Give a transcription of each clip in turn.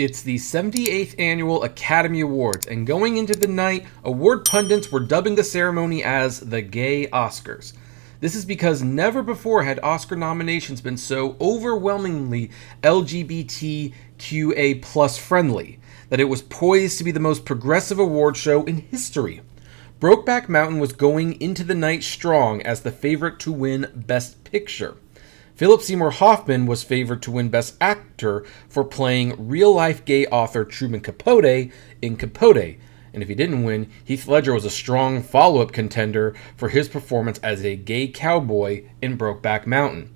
It's the 78th Annual Academy Awards, and going into the night, award pundits were dubbing the ceremony as the Gay Oscars. This is because never before had Oscar nominations been so overwhelmingly LGBTQA plus friendly, that it was poised to be the most progressive award show in history. Brokeback Mountain was going into the night strong as the favorite to win Best Picture. Philip Seymour Hoffman was favored to win Best Actor for playing real-life gay author Truman Capote in Capote, and if he didn't win, Heath Ledger was a strong follow-up contender for his performance as a gay cowboy in Brokeback Mountain.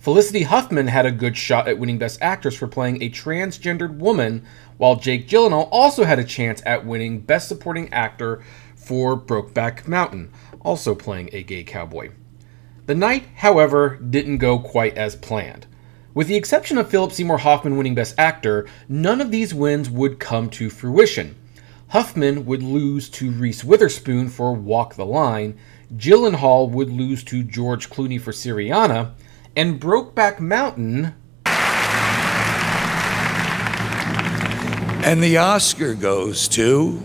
Felicity Huffman had a good shot at winning Best Actress for playing a transgendered woman, while Jake Gyllenhaal also had a chance at winning Best Supporting Actor for Brokeback Mountain, also playing a gay cowboy. The night, however, didn't go quite as planned. With the exception of Philip Seymour Hoffman winning Best Actor, none of these wins would come to fruition. Huffman would lose to Reese Witherspoon for Walk the Line, Gyllenhaal would lose to George Clooney for Syriana, and Brokeback Mountain... And the Oscar goes to...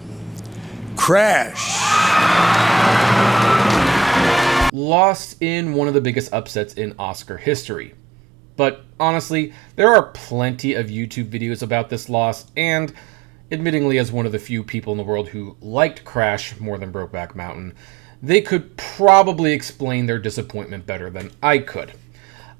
Crash. Lost in one of the biggest upsets in Oscar history. But honestly, there are plenty of YouTube videos about this loss, and admittingly as one of the few people in the world who liked Crash more than Brokeback Mountain, they could probably explain their disappointment better than I could.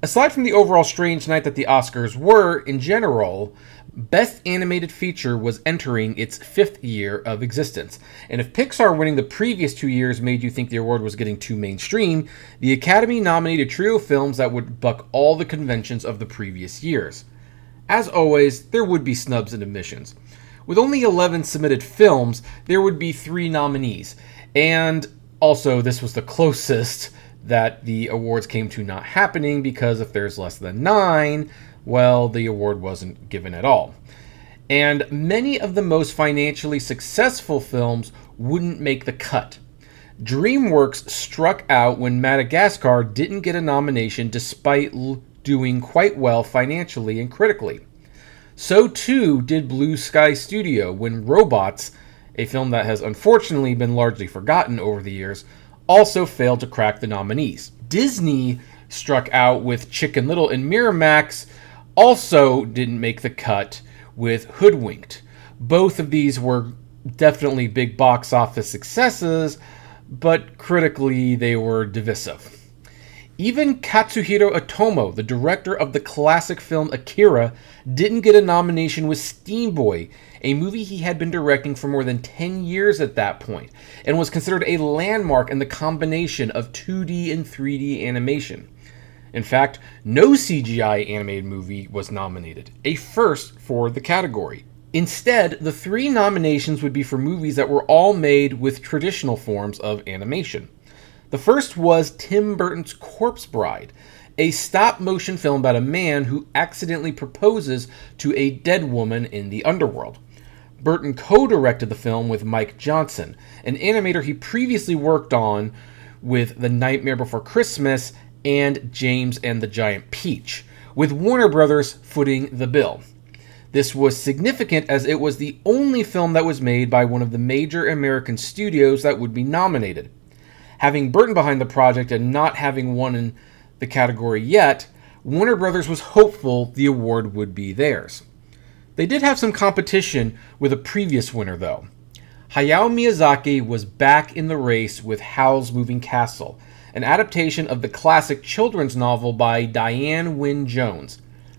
Aside from the overall strange night that the Oscars were, in general, Best Animated Feature was entering its 5th year of existence, and if Pixar winning the previous 2 years made you think the award was getting too mainstream, the Academy nominated a trio of films that would buck all the conventions of the previous years. As always, there would be snubs and omissions. With only 11 submitted films, there would be 3 nominees, and also this was the closest that the awards came to not happening, because if there's less than 9, well, the award wasn't given at all. And many of the most financially successful films wouldn't make the cut. DreamWorks struck out when Madagascar didn't get a nomination despite doing quite well financially and critically. So too did Blue Sky Studio when Robots, a film that has unfortunately been largely forgotten over the years, also failed to crack the nominees. Disney struck out with Chicken Little, and Miramax also didn't make the cut with Hoodwinked. Both of these were definitely big box office successes, but critically they were divisive. Even Katsuhiro Otomo, the director of the classic film Akira, didn't get a nomination with Steamboy, a movie he had been directing for more than 10 years at that point, and was considered a landmark in the combination of 2D and 3D animation. In fact, no CGI animated movie was nominated, a first for the category. Instead, the 3 nominations would be for movies that were all made with traditional forms of animation. The first was Tim Burton's Corpse Bride, a stop-motion film about a man who accidentally proposes to a dead woman in the underworld. Burton co-directed the film with Mike Johnson, an animator he previously worked on with The Nightmare Before Christmas and James and the Giant Peach, with Warner Brothers footing the bill. This was significant as it was the only film that was made by one of the major American studios that would be nominated. Having Burton behind the project and not having won in the category yet, Warner Brothers was hopeful the award would be theirs. They did have some competition with a previous winner though. Hayao Miyazaki was back in the race with Howl's Moving Castle, an adaptation of the classic children's novel by Diane Wynne Jones.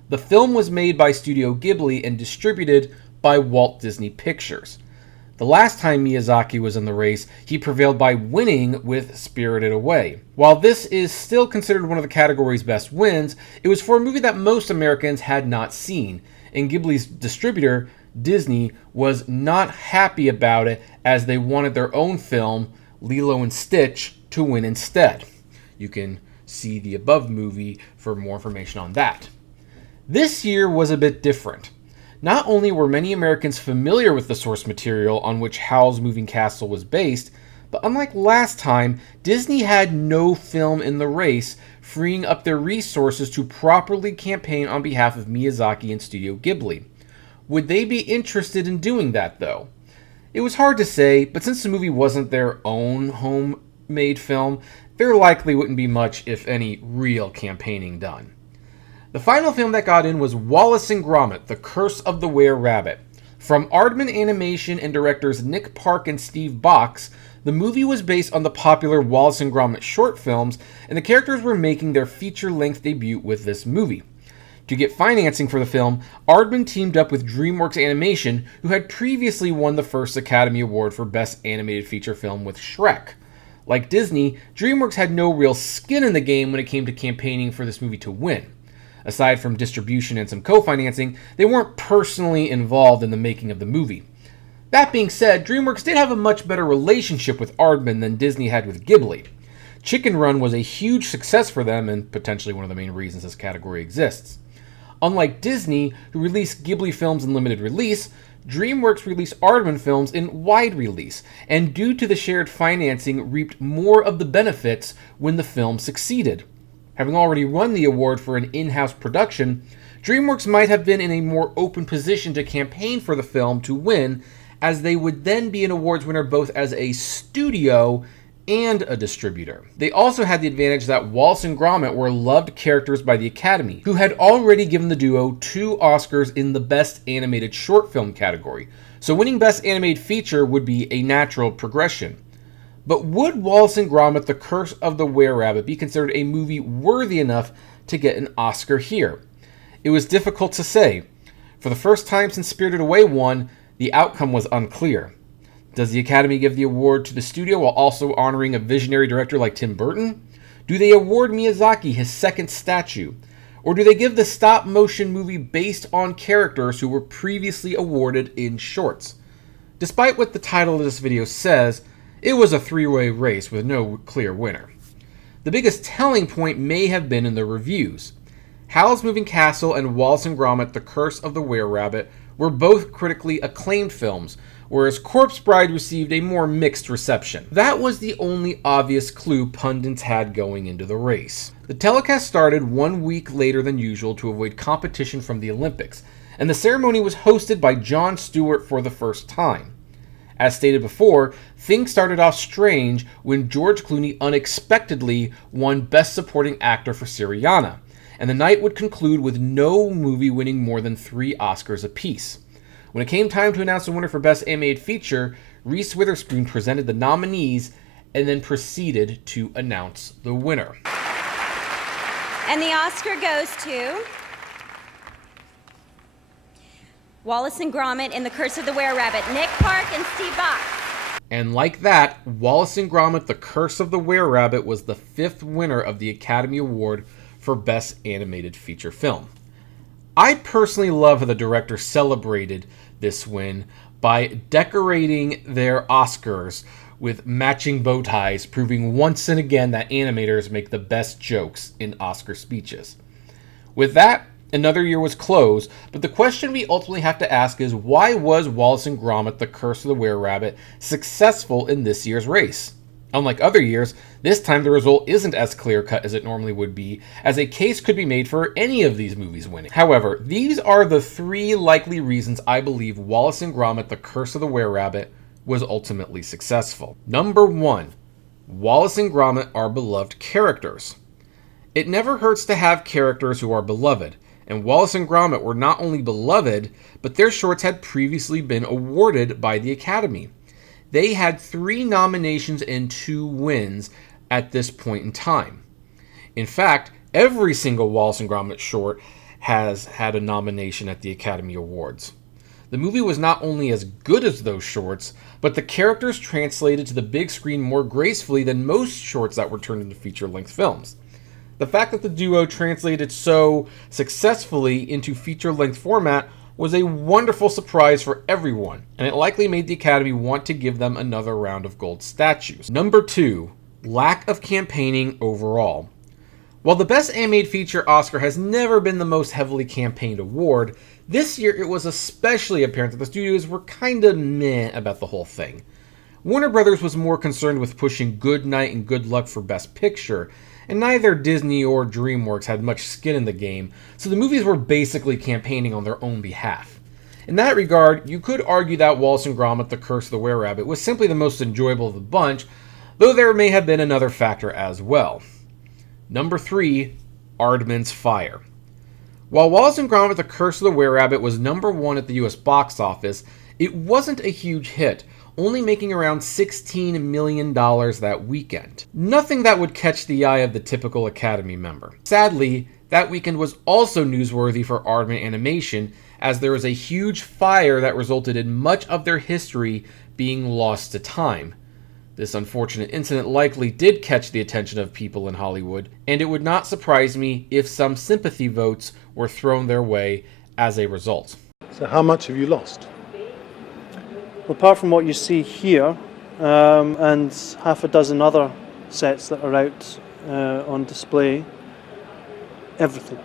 The film was made by Studio Ghibli and distributed by Walt Disney Pictures. The last time Miyazaki was in the race, he prevailed by winning with Spirited Away. While this is still considered one of the category's best wins, it was for a movie that most Americans had not seen, and Ghibli's distributor, Disney, was not happy about it as they wanted their own film, Lilo and Stitch, to win instead. You can see the above movie for more information on that. This year was a bit different. Not only were many Americans familiar with the source material on which Howl's Moving Castle was based, but unlike last time, Disney had no film in the race, freeing up their resources to properly campaign on behalf of Miyazaki and Studio Ghibli. Would they be interested in doing that, though? It was hard to say, but since the movie wasn't their own homemade film, there likely wouldn't be much, if any, real campaigning done. The final film that got in was Wallace and Gromit: The Curse of the Were-Rabbit. From Aardman Animation and directors Nick Park and Steve Box, the movie was based on the popular Wallace and Gromit short films, and the characters were making their feature-length debut with this movie. To get financing for the film, Aardman teamed up with DreamWorks Animation, who had previously won the first Academy Award for Best Animated Feature Film with Shrek. Like Disney, DreamWorks had no real skin in the game when it came to campaigning for this movie to win. Aside from distribution and some co-financing, they weren't personally involved in the making of the movie. That being said, DreamWorks did have a much better relationship with Aardman than Disney had with Ghibli. Chicken Run was a huge success for them and potentially one of the main reasons this category exists. Unlike Disney, who released Ghibli films in limited release, DreamWorks released Aardman films in wide release, and due to the shared financing, reaped more of the benefits when the film succeeded. Having already won the award for an in-house production, DreamWorks might have been in a more open position to campaign for the film to win, as they would then be an awards winner both as a studio and a distributor. They also had the advantage that Wallace and Gromit were loved characters by the Academy, who had already given the duo 2 Oscars in the Best Animated Short Film category, so winning Best Animated Feature would be a natural progression. But would Wallace and Gromit: The Curse of the Were-Rabbit be considered a movie worthy enough to get an Oscar here? It was difficult to say. For the first time since Spirited Away won, the outcome was unclear. Does the Academy give the award to the studio while also honoring a visionary director like Tim Burton? Do they award Miyazaki his second statue? Or do they give the stop-motion movie based on characters who were previously awarded in shorts? Despite what the title of this video says, it was a 3-way race with no clear winner. The biggest telling point may have been in the reviews. Howl's Moving Castle and Wallace and Gromit: The Curse of the Were-Rabbit were both critically acclaimed films, whereas Corpse Bride received a more mixed reception. That was the only obvious clue pundits had going into the race. The telecast started 1 week later than usual to avoid competition from the Olympics, and the ceremony was hosted by Jon Stewart for the first time. As stated before, things started off strange when George Clooney unexpectedly won Best Supporting Actor for Syriana, and the night would conclude with no movie winning more than 3 Oscars apiece. When it came time to announce the winner for Best Animated Feature, Reese Witherspoon presented the nominees and then proceeded to announce the winner. And the Oscar goes to Wallace and Gromit in The Curse of the Were-Rabbit, Nick Park and Steve Box. And like that, Wallace and Gromit: The Curse of the Were-Rabbit was the 5th winner of the Academy Award for Best Animated Feature Film. I personally love how the director celebrated this win by decorating their Oscars with matching bow ties, proving once and again that animators make the best jokes in Oscar speeches. With that, another year was closed, but the question we ultimately have to ask is, why was Wallace and Gromit: The Curse of the Were-Rabbit successful in this year's race? Unlike other years, this time the result isn't as clear-cut as it normally would be, as a case could be made for any of these movies winning. However, these are the 3 likely reasons I believe Wallace and Gromit: The Curse of the Were-Rabbit was ultimately successful. Number 1, Wallace and Gromit are beloved characters. It never hurts to have characters who are beloved, and Wallace and Gromit were not only beloved, but their shorts had previously been awarded by the Academy. They had 3 nominations and 2 wins at this point in time. In fact, every single Wallace and Gromit short has had a nomination at the Academy Awards. The movie was not only as good as those shorts, but the characters translated to the big screen more gracefully than most shorts that were turned into feature-length films. The fact that the duo translated so successfully into feature-length format was a wonderful surprise for everyone, and it likely made the Academy want to give them another round of gold statues. Number 2, lack of campaigning overall. While the Best Animated Feature Oscar has never been the most heavily campaigned award, this year it was especially apparent that the studios were kinda meh about the whole thing. Warner Brothers was more concerned with pushing Good Night and Good Luck for Best Picture, and neither Disney or DreamWorks had much skin in the game, so the movies were basically campaigning on their own behalf. In that regard, you could argue that Wallace and Gromit: The Curse of the Were-Rabbit was simply the most enjoyable of the bunch, though there may have been another factor as well. Number 3, Aardman's Fire. While Wallace and Gromit: The Curse of the Were-Rabbit was number 1 at the US box office, it wasn't a huge hit, only making around $16 million that weekend. Nothing that would catch the eye of the typical Academy member. Sadly, that weekend was also newsworthy for Aardman Animation, as there was a huge fire that resulted in much of their history being lost to time. This unfortunate incident likely did catch the attention of people in Hollywood, and it would not surprise me if some sympathy votes were thrown their way as a result. So how much have you lost? Well, apart from what you see here, and half a dozen other sets that are out on display, everything.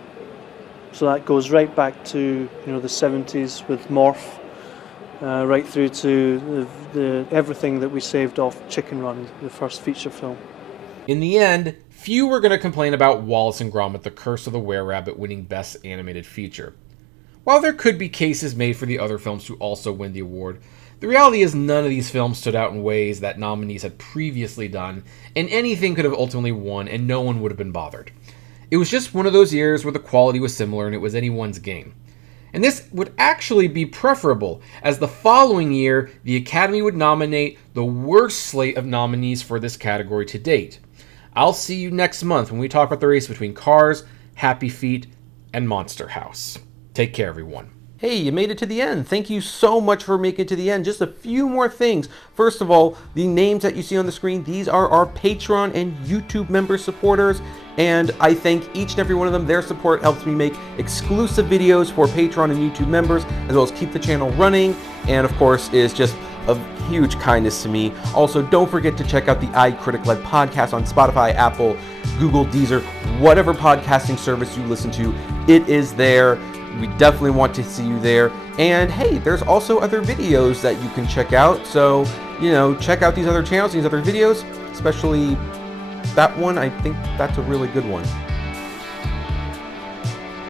So that goes right back to the 70s with Morph, right through to the everything that we saved off Chicken Run, the first feature film. In the end, few were going to complain about Wallace and Gromit: The Curse of the Were-Rabbit winning Best Animated Feature. While there could be cases made for the other films to also win the award, the reality is none of these films stood out in ways that nominees had previously done, and anything could have ultimately won and no one would have been bothered. It was just one of those years where the quality was similar and it was anyone's game. And this would actually be preferable, as the following year, the Academy would nominate the worst slate of nominees for this category to date. I'll see you next month when we talk about the race between Cars, Happy Feet, and Monster House. Take care, everyone. Hey, you made it to the end. Thank you so much for making it to the end. Just a few more things. First of all, the names that you see on the screen, these are our Patreon and YouTube member supporters, and I thank each and every one of them. Their support helps me make exclusive videos for Patreon and YouTube members, as well as keep the channel running, and of course is just of huge kindness to me. Also, don't forget to check out the iCritic-led podcast on Spotify, Apple, Google, Deezer, whatever podcasting service you listen to, it is there. We definitely want to see you there. And hey, there's also other videos that you can check out. So, check out these other channels, these other videos, especially that one. I think that's a really good one.